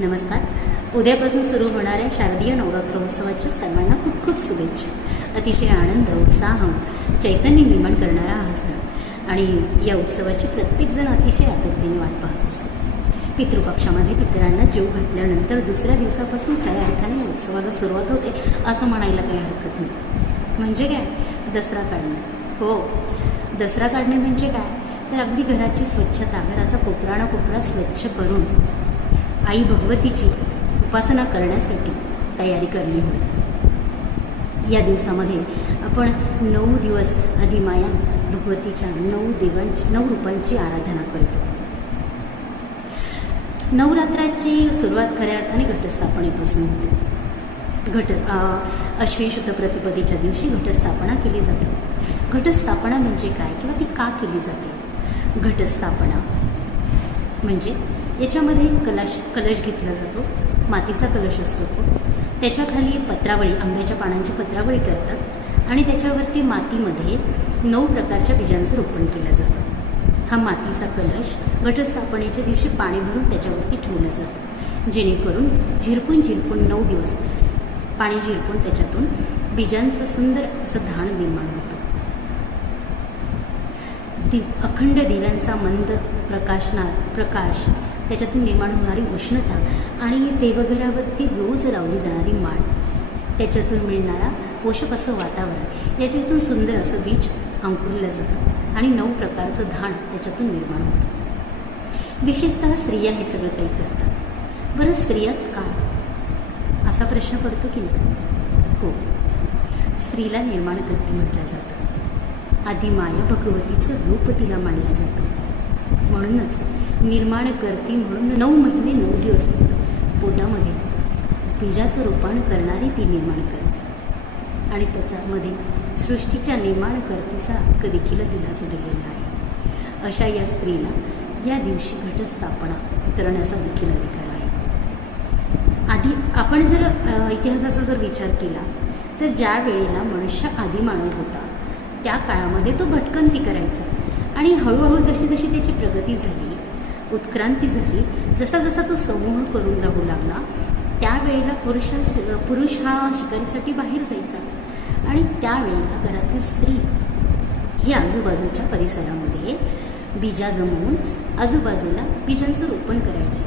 नमस्कार. उद्यापासून सुरू होणाऱ्या शारदीय नवरात्रोत्सवाच्या सर्वांना खूप खूप शुभेच्छा. अतिशय आनंद उत्साह चैतन्य निर्माण करणारा हा सण. आणि या उत्सवाची प्रत्येकजण अतिशय आतुरतेने वाट पाहत असतो. पितृपक्षामध्ये पितरांना जीव घातल्यानंतर दुसऱ्या दिवसापासून खऱ्या अर्थाने या उत्सवाला सुरुवात होते असं म्हणायला काही हरकत नाही. म्हणजे काय? दसरा काढणे. हो. दसरा काढणे म्हणजे काय? तर अगदी घराची स्वच्छता घराचा कोपराणा कोपरा स्वच्छ करून आई भगवतीची उपासना करण्यासाठी तयारी करणे. होय या दिवसामध्ये आपण नऊ दिवस अधिमाया भगवतीच्या नऊ देवांची नऊ रूपांची आराधना करतो. नवरात्राची सुरुवात खऱ्या अर्थाने घटस्थापनेपासून होते. घट अश्विन शुद्ध प्रतिपदेच्या दिवशी घटस्थापना केली जाते. घटस्थापना म्हणजे काय किंवा ती का केली जाते? घटस्थापना म्हणजे याच्यामध्ये कलश कलश घेतला जातो. मातीचा कलश असतो तो. त्याच्याखाली पत्रावळी आंब्याच्या पानांची पत्रावळी करतात आणि त्याच्यावरती मातीमध्ये नऊ प्रकारच्या बीजांचं रोपण केलं जातं. हा मातीचा कलश घटस्थापनेच्या दिवशी पाणी भरून त्याच्यावरती ठेवला जातो. जेणेकरून झिरपून झिरपून नऊ दिवस पाणी झिरपून त्याच्यातून बीजांचं सुंदर असं धाण निर्माण होतं. दि अखंड दिव्यांचा मंद प्रकाशना प्रकाश त्याच्यातून निर्माण होणारी उष्णता आणि देवघरावरती रोज लावली जाणारी माळ. त्याच्यातून मिळणारा पोषक असं वातावरण याच्यातून सुंदर असं बीज अंकुरलं जातं आणि नऊ प्रकारचं धाण त्याच्यातून निर्माण होतं. विशेषतः स्त्रिया हे सगळं काही करतात. बरं स्त्रियाच का? असा प्रश्न पडतो की नाही? हो. स्त्रीला निर्माण करते म्हटलं जातं. आधी माया भगवतीचं रूप तिला मानलं जातं. म्हणूनच निर्माण करती म्हणून नऊ महिने नऊ दिवस पोटामध्ये बीजाचं रोपण करणारी ती निर्माण करते. आणि त्याच्यामध्ये सृष्टीच्या निर्माणकर्तीचा हक्क देखील तिलाच दिलेला आहे. अशा या स्त्रीला या दिवशी घटस्थापना करण्याचा देखील अधिकार आहे. आधी आपण जर इतिहासाचा जर विचार केला तर ज्या वेळेला मनुष्य आधी माणूस होता त्या काळामध्ये तो भटकंती करायचा. आणि हळूहळू जशी जशी त्याची प्रगती झाली उत्क्रांती झाली. जसा जसा तो समूह करून राहू लागला त्यावेळेला पुरुषास पुरुष हा शिकारीसाठी बाहेर जायचा. आणि त्यावेळेला घरातील स्त्री ही आजूबाजूच्या परिसरामध्ये बीजा जमवून आजूबाजूला बीजांचं रोपण करायचे.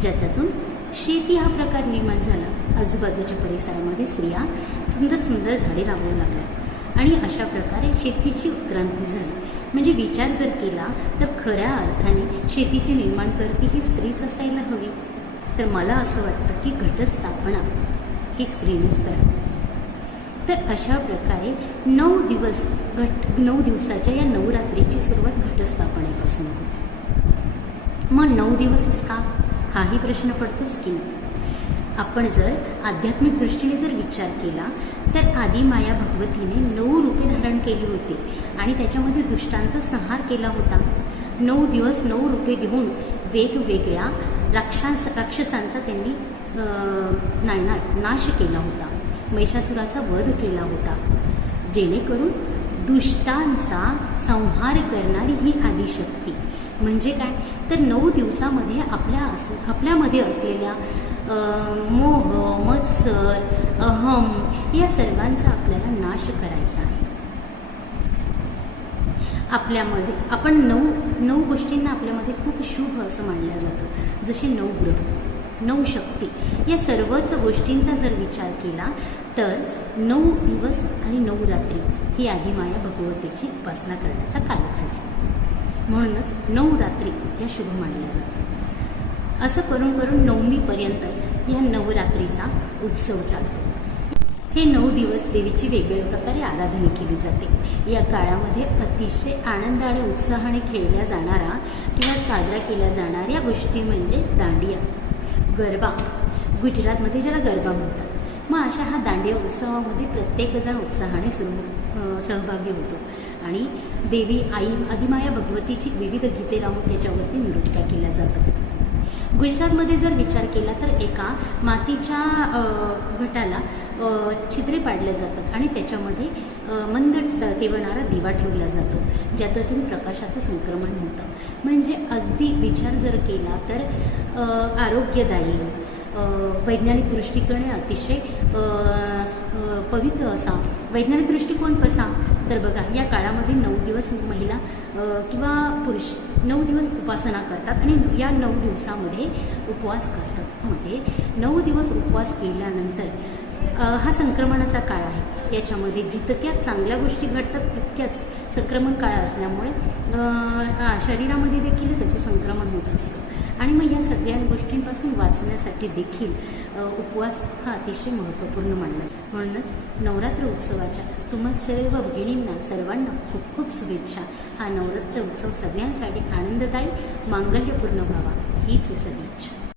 ज्याच्यातून शेती हा प्रकार निर्माण झाला. आजूबाजूच्या परिसरामध्ये स्त्रिया सुंदर सुंदर झाडे लावू लागल्या. आणि अशा प्रकारे शेतीची उत्क्रांती झाली. म्हणजे विचार जर केला तर खऱ्या अर्थाने शेतीची निर्माण करती ही स्त्रीच असायला हवी. तर मला असं वाटतं की घटस्थापना ही स्त्रीनेच करावी. तर अशा प्रकारे नऊ दिवस घट नऊ दिवसाच्या या नवरात्रीची सुरुवात घटस्थापनेपासून होते. मग नऊ दिवसच का? हाही प्रश्न पडतोच की नाही? आपण जर आध्यात्मिक दृष्टीने जर विचार केला तर आदी माया भगवतीने नऊ रूपे धारण केली होती आणि त्याच्यामध्ये दुष्टांचा संहार केला होता. नऊ दिवस नऊ रूपे घेऊन वेगवेगळ्या राक्षांस राक्षसांचा त्यांनी अं, ना नाश केला होता. महिषासुराचा वध केला होता. जेणेकरून दुष्टांचा संहार करणारी ही आदिशक्ती. म्हणजे काय? तर नऊ दिवसामध्ये आपल्या अस आपल्यामध्ये असलेल्या मोह मत्सर अहम या सर्वांचा आपल्याला नाश करायचा आहे. आपल्यामध्ये आपण नऊ नऊ गोष्टींना आपल्यामध्ये खूप शुभ असं मानलं जातं. जसे नऊ ग्रह नऊ शक्ती या सर्वच गोष्टींचा जर विचार केला तर नऊ दिवस आणि नऊ रात्री ही आधी माया भगवतेची उपासना करण्याचा कालखंड आहे. म्हणूनच नऊ रात्री या शुभ मानल्या जातात. असं करून करून नवमीपर्यंत या नवरात्रीचा उत्सव चालतो. हे नऊ दिवस देवीची वेगवेगळ्या प्रकारे आराधना केली जाते. या काळामध्ये अतिशय आनंद आणि उत्साहाने खेळल्या जाणारा किंवा साजरा केल्या जाणाऱ्या गोष्टी म्हणजे दांडिया. गरबा. गुजरातमध्ये ज्याला गरबा म्हणतात मग अशा हा दांडिया उत्सवामध्ये प्रत्येकजण उत्साहाने सुरू सहभागी होतो. आणि देवी आई आदिमाया भगवतीची विविध गीते लावून त्याच्यावरती नृत्य केल्या जातं. गुजरातमध्ये जर विचार केला तर एका मातीच्या घटाला छिद्रे पाडल्या जातात आणि त्याच्यामध्ये मंद स- तेवणारा दिवा ठेवला जातो ज्याच्यातून प्रकाशाचं संक्रमण होतं. म्हणजे अगदी विचार जर केला तर आरोग्यदायी वैज्ञानिक दृष्टिकोने अतिशय पवित्र असा. वैज्ञानिक दृष्टिकोन कसा? तर बघा या काळामध्ये नऊ दिवस महिला किंवा पुरुष नऊ दिवस उपासना करतात आणि या नऊ दिवसामध्ये उपवास करतात. म्हणजे नऊ दिवस उपवास केल्यानंतर हा संक्रमणाचा काळ आहे. याच्यामध्ये जितक्या चांगल्या गोष्टी घडतात तितक्याच संक्रमण काळ असल्यामुळे शरीरामध्ये देखील त्याचं संक्रमण होत असतं. आणि मग या सगळ्या गोष्टींपासून वाचण्यासाठी देखील उपवास हा अतिशय महत्त्वपूर्ण मानला जातो. म्हणूनच नवरात्र उत्सवाच्या तुम्हा सर्व भगिनींना सर्वांना खूप खूप शुभेच्छा. हा नवरात्र उत्सव सगळ्यांसाठी आनंददायी मांगल्यपूर्ण व्हावा. हीच सदिच्छा.